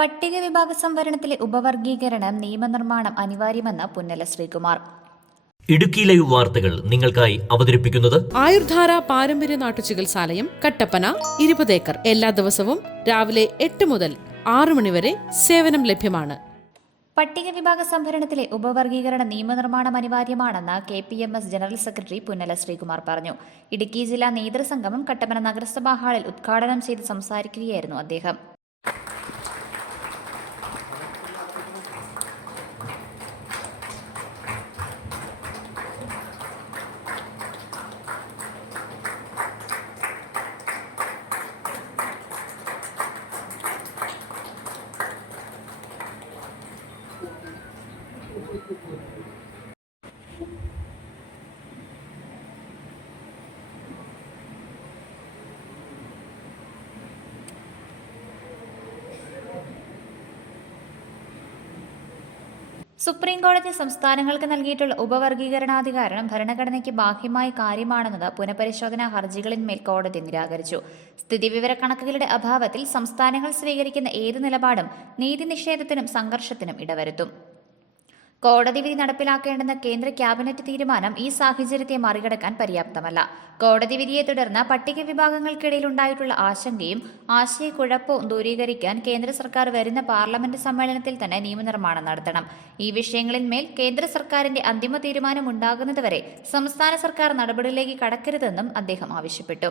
പട്ടിക വിഭാഗ സംവരണത്തിലെ ഉപവർഗീകരണം നിയമനിർമ്മാണം അനിവാര്യമെന്ന് പുന്നല ശ്രീകുമാർ. ഇടുക്കി ലൈവ് വാർത്തകൾ നിങ്ങൾക്കായി അവതരിപ്പിക്കുന്നത് ആയുർധാര പാരമ്പര്യ നാട്ടുചികിത്സാലയം, കട്ടപ്പന, 20 ഏക്കർ. എല്ലാ ദിവസവും രാവിലെ 8 മുതൽ 6 മണി വരെ സേവനം ലഭ്യമാണ്. പട്ടിക വിഭാഗ സംവരണത്തിലെ ഉപവർഗീകരണ നിയമനിർമ്മാണം അനിവാര്യമാണെന്ന് KPMS general secretary Punnala Sreekumar പറഞ്ഞു. ഇടുക്കി ജില്ലാ നേതൃസംഗമം കട്ടപ്പന നഗരസഭാ ഹാളിൽ ഉദ്ഘാടനം ചെയ്ത് സംസാരിക്കുകയായിരുന്നു അദ്ദേഹം. സുപ്രീംകോടതി സംസ്ഥാനങ്ങൾക്ക് നൽകിയിട്ടുള്ള ഉപവർഗീകരണാധികാരം ഭരണഘടനയ്ക്ക് ബാഹ്യമായ കാര്യമാണെന്നത് പുനഃപരിശോധനാ ഹർജികളിന്മേൽ കോടതി നിരാകരിച്ചു. സ്ഥിതിവിവരക്കണക്കുകളുടെ അഭാവത്തിൽ സംസ്ഥാനങ്ങൾ സ്വീകരിക്കുന്ന ഏത് നിലപാടും നീതിനിഷേധത്തിനും സംഘർഷത്തിനും ഇടവരുത്തും. കോടതി വിധി നടപ്പിലാക്കേണ്ടെന്ന കേന്ദ്ര ക്യാബിനറ്റ് തീരുമാനം ഈ സാഹചര്യത്തെ മറികടക്കാൻ പര്യാപ്തമല്ല. കോടതി വിധിയെ തുടർന്ന് പട്ടിക വിഭാഗങ്ങൾക്കിടയിലുണ്ടായിട്ടുള്ള ആശങ്കയും ആശയക്കുഴപ്പവും ദൂരീകരിക്കാൻ കേന്ദ്ര സർക്കാർ വരുന്ന പാർലമെന്റ് സമ്മേളനത്തിൽ തന്നെ നിയമനിർമ്മാണം നടത്തണം. ഈ വിഷയങ്ങളിന്മേൽ കേന്ദ്ര സർക്കാരിന്റെ അന്തിമ തീരുമാനം ഉണ്ടാകുന്നതുവരെ സംസ്ഥാന സർക്കാർ നടപടിയിലേക്ക് കടക്കരുതെന്നും അദ്ദേഹം ആവശ്യപ്പെട്ടു.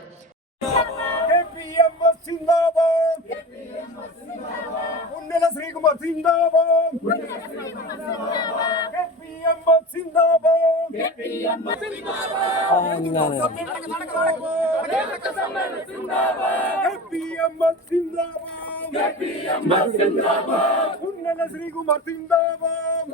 ശ്രീകുമാർ സിന്ദാബാദ്, KPMS സിന്ദാബാദ്, പുന്നല ശ്രീകുമാർ സിന്ദാബാദ്,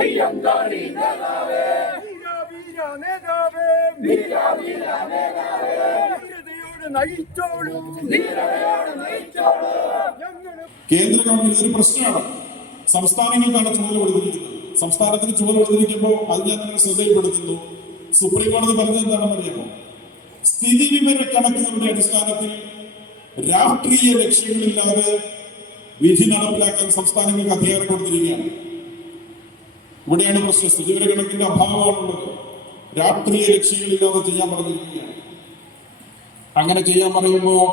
അയ്യങ്കാളി നേതാവേ, കേന്ദ്ര ഗവൺമെന്റ് ഒരു പ്രശ്നമാണ്. സംസ്ഥാനങ്ങൾക്കാണ് ചുമതല കൊടുത്തിരിക്കുന്നത്. സംസ്ഥാനത്തിന് ചുമതല കൊടുത്തിരിക്കുമ്പോൾ അത് ഞങ്ങൾ ശ്രദ്ധയിൽപ്പെടുത്തുന്നു. സുപ്രീം കോടതി പറഞ്ഞത് എന്താണെന്ന് അറിയാമോ? സ്ഥിതി വിവര കണക്കുകളുടെ അടിസ്ഥാനത്തിൽ രാഷ്ട്രീയ ലക്ഷ്യങ്ങളില്ലാതെ വിധി നടപ്പിലാക്കാൻ സംസ്ഥാനങ്ങൾക്ക് അധികാരം കൊടുത്തിരിക്കുകയാണ്. ഇവിടെയാണ് പ്രശ്നം. സ്ഥിതി വിവര കണക്കിന്റെ അഭാവമാണുള്ളത്. രാഷ്ട്രീയ ലക്ഷ്യങ്ങളില്ലാതെ ചെയ്യാൻ പറഞ്ഞിരിക്കുകയാണ്. അങ്ങനെ ചെയ്യാൻ പറയുമ്പോൾ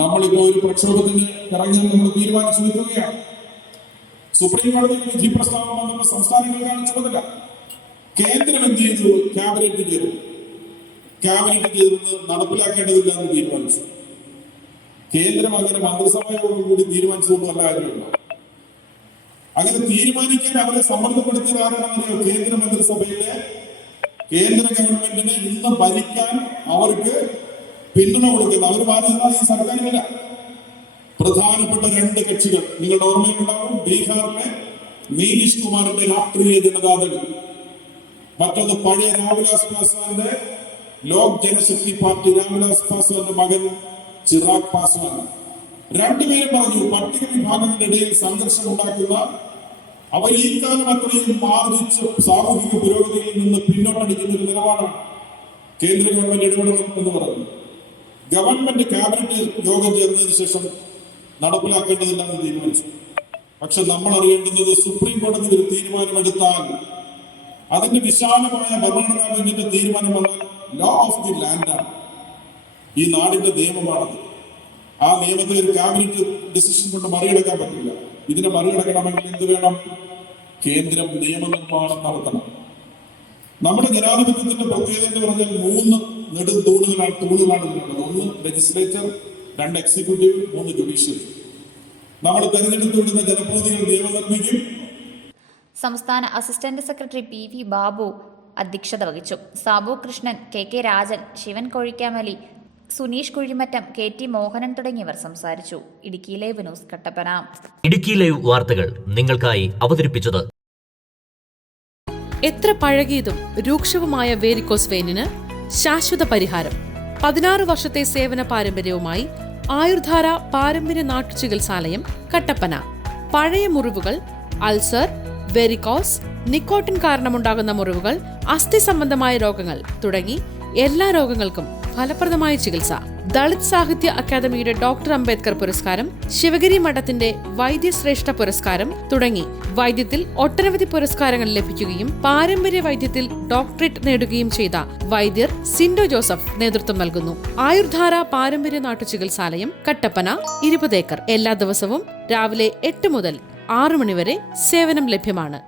നമ്മളിപ്പോ ഒരു പ്രക്ഷോഭത്തിന് ഇറങ്ങാൻ നമ്മൾ തീരുമാനിച്ചു നിൽക്കുകയാണ്. സുപ്രീം കോടതി വിധി പ്രസ്താവന വന്നപ്പോൾ സംസ്ഥാനങ്ങൾക്കാണ് ചുമതല. കേന്ദ്രം എന്ത് ചെയ്തു? ക്യാബിനറ്റ് ചെയ്തു നടപ്പിലാക്കേണ്ടതില്ല എന്ന് തീരുമാനിച്ചു. കേന്ദ്രം അങ്ങനെ മന്ത്രിസഭയോടുകൂടി തീരുമാനിച്ചുകൊണ്ട് നല്ല കാര്യമുണ്ട്. അങ്ങനെ തീരുമാനിക്കാൻ അവരെ സമ്മർദ്ദപ്പെടുത്തിയത് ആരാണെന്നറിയോ? കേന്ദ്ര മന്ത്രിസഭയിലെ കേന്ദ്ര ഗവൺമെന്റിനെ ഇന്ന് ഭരിക്കാൻ അവർക്ക് പിന്തുണ കൊടുക്കുന്നത് അവർ ബാധ്യത ഈ സർക്കാരില്ല. പ്രധാനപ്പെട്ട 2 കക്ഷികൾ നിങ്ങളുടെ ഓർമ്മയിലുണ്ടാവും. ബീഹാറിലെ നീതീഷ് കുമാറിന്റെ രാഷ്ട്രീയ ജനതാദൾ, മറ്റൊന്ന് പഴയ രാംവിലാസ് പാസ്വാന്റെ ലോക് ജനശക്തി പാർട്ടി രാംവിലാസ് പാസ്വാന്റെ മകൻ ചിറാഗ് പാസ്വാൻ. രണ്ടുപേരും പറഞ്ഞു പട്ടിക വിഭാഗങ്ങളുടെ ഇടയിൽ സംഘർഷം ഉണ്ടാക്കുന്ന അവർ ഈ കാലം അത്രയും ബാധിച്ച് സാമൂഹിക പുരോഗതിയിൽ നിന്ന് പിന്നോട്ടടിക്കുന്ന ഒരു നിലപാടാണ് കേന്ദ്ര ഗവൺമെന്റ് ഇടപെടണം എന്ന് പറഞ്ഞു. ഗവൺമെന്റ് ക്യാബിനറ്റ് യോഗം ചേർന്നതിന് ശേഷം നടപ്പിലാക്കേണ്ടതില്ലെന്ന് തീരുമാനിച്ചു. പക്ഷെ നമ്മൾ അറിയേണ്ടുന്നത് സുപ്രീം കോടതി ഒരു തീരുമാനമെടുത്താൽ അതിന്റെ വിശാലമായ ഭരണഘടനാ ബെഞ്ചിന്റെ തീരുമാനം വന്നാൽ ലോ ഓഫ് ദി ലാൻഡാണ്. ഈ നാടിന്റെ നിയമമാണത്. ആ നിയമത്തെ ഒരു ക്യാബിനറ്റ് ഡിസിഷൻ കൊണ്ട് മറികടക്കാൻ പറ്റില്ല. ഇതിനെ മറികടക്കണമെങ്കിൽ എന്ത് വേണം? കേന്ദ്രം നിയമനിർമ്മാണം നടത്തണം. നമ്മുടെ ജനാധിപത്യത്തിന്റെ പ്രത്യേകത എന്ന് പറഞ്ഞാൽ 3 നെടുംതൂണുകളാണ് ഇതിനുള്ളത്. 1 ലെജിസ്ലേച്ചർ, 2 എക്സിക്യൂട്ടീവ്, 3 ജുഡീഷ്യൽ. നമ്മൾ തെരഞ്ഞെടുത്ത് വിടുന്ന ജനപ്രതിനിധികൾ നിയമം നിർമ്മിക്കും. സംസ്ഥാന അസിസ്റ്റന്റ് സെക്രട്ടറി PV ബാബു അധ്യക്ഷത വഹിച്ചു. സാബു കൃഷ്ണൻ, KK രാജൻ, ശിവൻ കൊഴിക്കാമലി, സുനീഷ് കുഴിമറ്റം, KT മോഹനൻ തുടങ്ങിയവർ സംസാരിച്ചു. Idukki live news, Kattappana. Idukki live വാർത്തകൾ നിങ്ങൾക്കായി അവതരിപ്പിച്ചത് എത്ര പഴകിയതും രൂക്ഷവുമായ വേരിക്കോസ് വെയിനിന് ശാശ്വത പരിഹാരം. 16 വർഷത്തെ സേവന പാരമ്പര്യവുമായി ആയുർധാര പാരമ്പര്യ നാട്ടുചികിത്സാലയം, കട്ടപ്പന. പഴയ മുറിവുകൾ, അൾസർ, വെരിക്കോസ്, നിക്കോട്ടിൻ കാരണമുണ്ടാകുന്ന മുറിവുകൾ, അസ്ഥി സംബന്ധമായ രോഗങ്ങൾ തുടങ്ങി എല്ലാ രോഗങ്ങൾക്കും ഫലപ്രദമായ ചികിത്സ. ദളിത് സാഹിത്യ അക്കാദമിയുടെ ഡോക്ടർ അംബേദ്കർ പുരസ്കാരം, ശിവഗിരി മഠത്തിന്റെ വൈദ്യശ്രേഷ്ഠ പുരസ്കാരം തുടങ്ങി വൈദ്യത്തിൽ ഒട്ടനവധി പുരസ്കാരങ്ങൾ ലഭിക്കുകയും പാരമ്പര്യ വൈദ്യത്തിൽ ഡോക്ടറേറ്റ് നേടുകയും ചെയ്ത വൈദ്യർ സിൻഡോ ജോസഫ് നേതൃത്വം നൽകുന്നു. ആയുർധാര പാരമ്പര്യ നാട്ടുചികിത്സാലയം, കട്ടപ്പന, 20 ഏക്കർ. എല്ലാ ദിവസവും രാവിലെ 8 മുതൽ 6 മണി വരെ സേവനം ലഭ്യമാണ്.